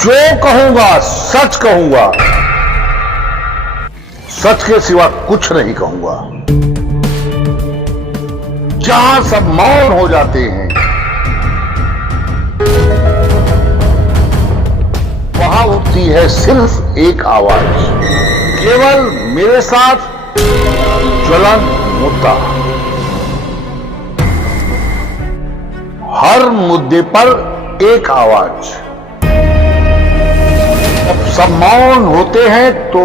जो कहूंगा सच कहूंगा, सच के सिवा कुछ नहीं कहूंगा। जहां सब मौन हो जाते हैं, वहां उठती है सिर्फ एक आवाज, केवल मेरे साथ ज्वलंत मुद्दा। हर मुद्दे पर एक आवाज। जब सब मौन होते हैं तो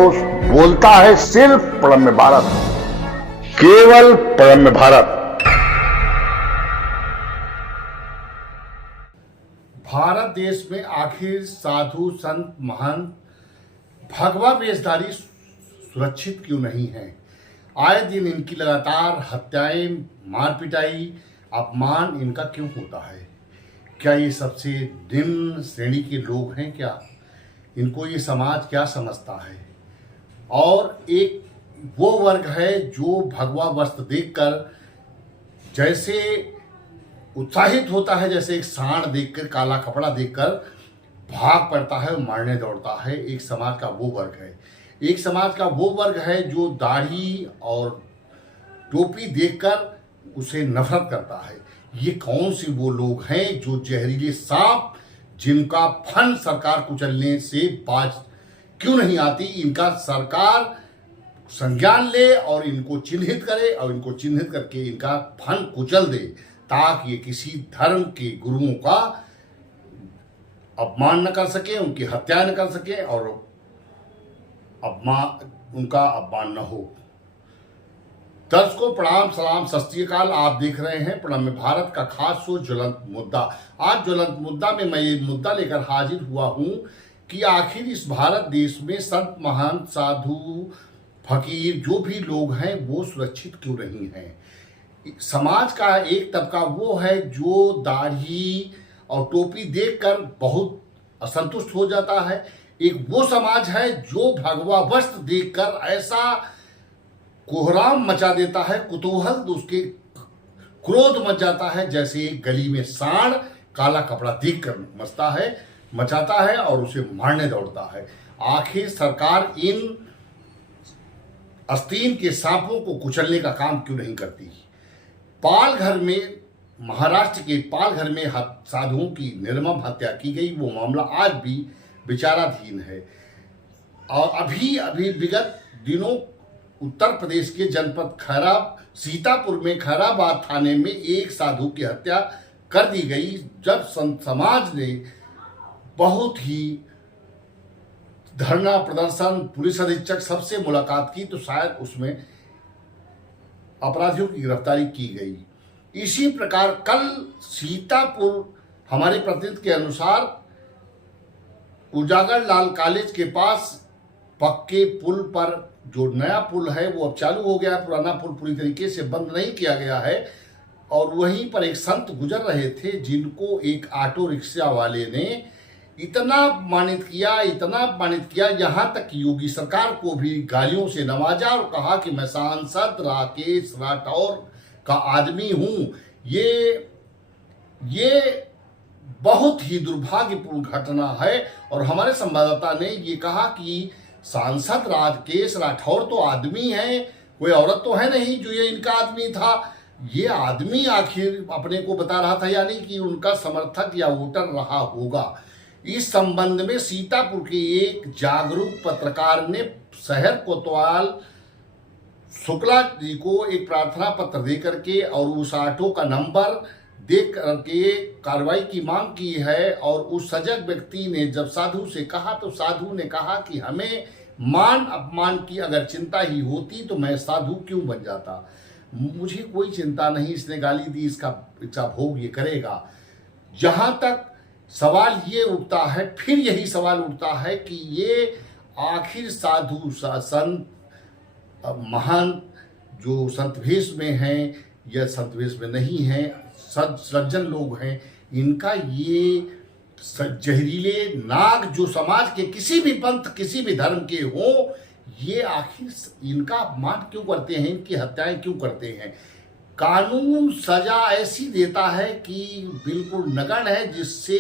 बोलता है सिर्फ प्रणम्य भारत, केवल प्रणम्य भारत। भारत देश में आखिर साधु संत महंत भगवा वेशधारी सुरक्षित क्यों नहीं है? आए दिन इनकी लगातार हत्याएं, मार पिटाई, अपमान इनका क्यों होता है? क्या ये सबसे निम्न श्रेणी के लोग हैं क्या? इनको ये समाज क्या समझता है? और एक वो वर्ग है जो भगवा वस्त्र देखकर जैसे उत्साहित होता है, जैसे एक सांड देखकर, काला कपड़ा देखकर भाग पड़ता है, मारने दौड़ता है। एक समाज का वो वर्ग है। एक समाज का वो वर्ग है जो दाढ़ी और टोपी देखकर उसे नफरत करता है। ये कौन से वो लोग हैं जो जहरीले सांप जिनका फन सरकार कुचलने से बाज क्यों नहीं आती? इनका सरकार संज्ञान ले और इनको चिन्हित करे और इनको चिन्हित करके इनका फन कुचल दे, ताकि ये किसी धर्म के गुरुओं का अपमान न कर सके, उनकी हत्या न कर सके और उनका अपमान न हो। दर्शकों प्रणाम, सलाम, सत श्री अकाल। आप देख रहे हैं प्रणम्य भारत का खास शो ज्वलंत मुद्दा। आज ज्वलंत मुद्दा में मैं ये मुद्दा लेकर हाजिर हुआ हूं कि आखिर इस भारत देश में संत महंत साधु फकीर जो भी लोग हैं वो सुरक्षित क्यों नहीं हैं? समाज का एक तबका वो है जो दाढ़ी और टोपी देखकर बहुत असंतुष्ट हो जाता है। एक वो समाज है जो भगवा वस्त्र देखकर ऐसा कोहराम मचा देता है, कुतूहल उसके क्रोध मच जाता है, जैसे एक गली में सांड काला कपड़ा देखकर मचाता है और उसे मारने दौड़ता है। आखिर सरकार इन आस्तीन के सांपों को कुचलने का काम क्यों नहीं करती? पालघर में, महाराष्ट्र के पालघर में साधुओं की निर्मम हत्या की गई। वो मामला आज भी विचाराधीन है। और अभी विगत दिनों उत्तर प्रदेश के जनपद सीतापुर में खैराबाद थाने में एक साधु की हत्या कर दी गई। जब संत समाज ने बहुत ही धरना प्रदर्शन, पुलिस अधीक्षक सबसे मुलाकात की तो शायद उसमें अपराधियों की गिरफ्तारी की गई। इसी प्रकार कल सीतापुर हमारे प्रतिनिधि के अनुसार उजागर लाल कॉलेज के पास पक्के पुल पर, जो नया पुल है वो अब चालू हो गया, पुराना पुल पूरी तरीके से बंद नहीं किया गया है। और वहीं पर एक संत गुजर रहे थे जिनको एक ऑटो रिक्शा वाले ने इतना मानित किया, यहाँ तक योगी सरकार को भी गालियों से नवाजा और कहा कि मैं सांसद राकेश राठौर का आदमी हूँ। ये बहुत ही दुर्भाग्यपूर्ण घटना है। और हमारे संवाददाता ने ये कहा कि सांसद राकेश राठौर तो आदमी है, कोई औरत तो है नहीं जो ये इनका आदमी था। ये आदमी आखिर अपने को बता रहा था, यानी कि उनका समर्थक या वोटर रहा होगा। इस संबंध में सीतापुर के एक जागरूक पत्रकार ने शहर कोतवाल शुक्ला जी को एक प्रार्थना पत्र दे करके और उस ऑटो का नंबर देख करके कार्रवाई की मांग की है। और उस सजग व्यक्ति ने जब साधु से कहा तो साधु ने कहा कि हमें मान अपमान की अगर चिंता ही होती तो मैं साधु क्यों बन जाता? मुझे कोई चिंता नहीं, इसने गाली दी, इसका भोग ये करेगा। जहां तक सवाल ये उठता है, फिर यही सवाल उठता है कि ये आखिर साधु संत महंत जो संत वेश में हैं या संत वेश में नहीं हैं, सज्जन लोग हैं, इनका ये जहरीले नाग जो समाज के किसी भी पंथ, किसी भी धर्म के हो, ये आखिर इनका अपमान क्यों करते हैं, इनकी हत्याएं क्यों करते हैं? कानून सजा ऐसी देता है कि बिल्कुल नगण्य है, जिससे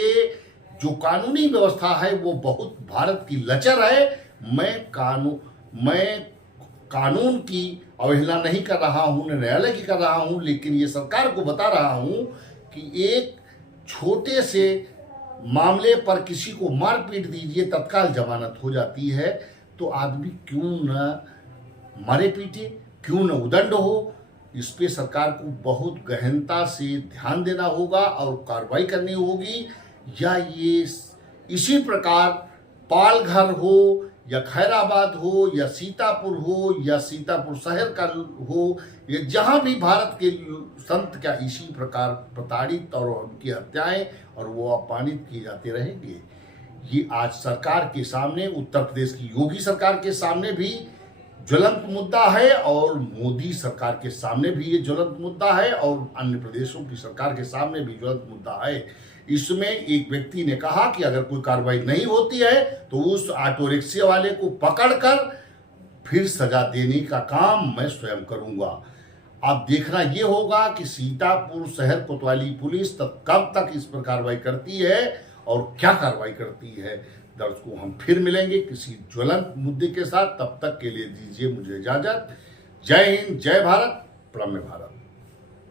जो कानूनी व्यवस्था है वो बहुत भारत की लचर है। मैं कानून की अवहेलना नहीं कर रहा हूं, न न्यायालय की कर रहा हूं, लेकिन ये सरकार को बता रहा हूं कि एक छोटे से मामले पर किसी को मार पीट दीजिए, तत्काल जमानत हो जाती है। तो आदमी क्यों न मारे पीटे, क्यों न उदंड हो? इस पे सरकार को बहुत गहनता से ध्यान देना होगा और कार्रवाई करनी होगी। या ये इसी प्रकार पालघर हो या खैराबाद हो या सीतापुर हो या सीतापुर शहर का हो, या जहां भी भारत के संत क्या इसी प्रकार प्रताड़ित और उनकी हत्याएं और वो अपमानित किए जाते रहेंगे? ये आज सरकार के सामने, उत्तर प्रदेश की योगी सरकार के सामने भी ज्वलंत मुद्दा है और मोदी सरकार के सामने भी ये ज्वलंत मुद्दा है और अन्य प्रदेशों की सरकार के सामने भी ज्वलंत मुद्दा है। इसमें एक व्यक्ति ने कहा कि अगर कोई कार्रवाई नहीं होती है तो उस ऑटो रिक्शा वाले को पकड़कर फिर सजा देने का काम मैं स्वयं करूंगा। अब देखना ये होगा कि सीतापुर शहर कोतवाली पुलिस तब कब तक इस पर कार्रवाई करती है और क्या कार्रवाई करती है। दर्शकों, हम फिर मिलेंगे किसी ज्वलंत मुद्दे के साथ। तब तक के लिए दीजिए मुझे इजाजत। जय हिंद, जय भारत, प्रणम्य भारत।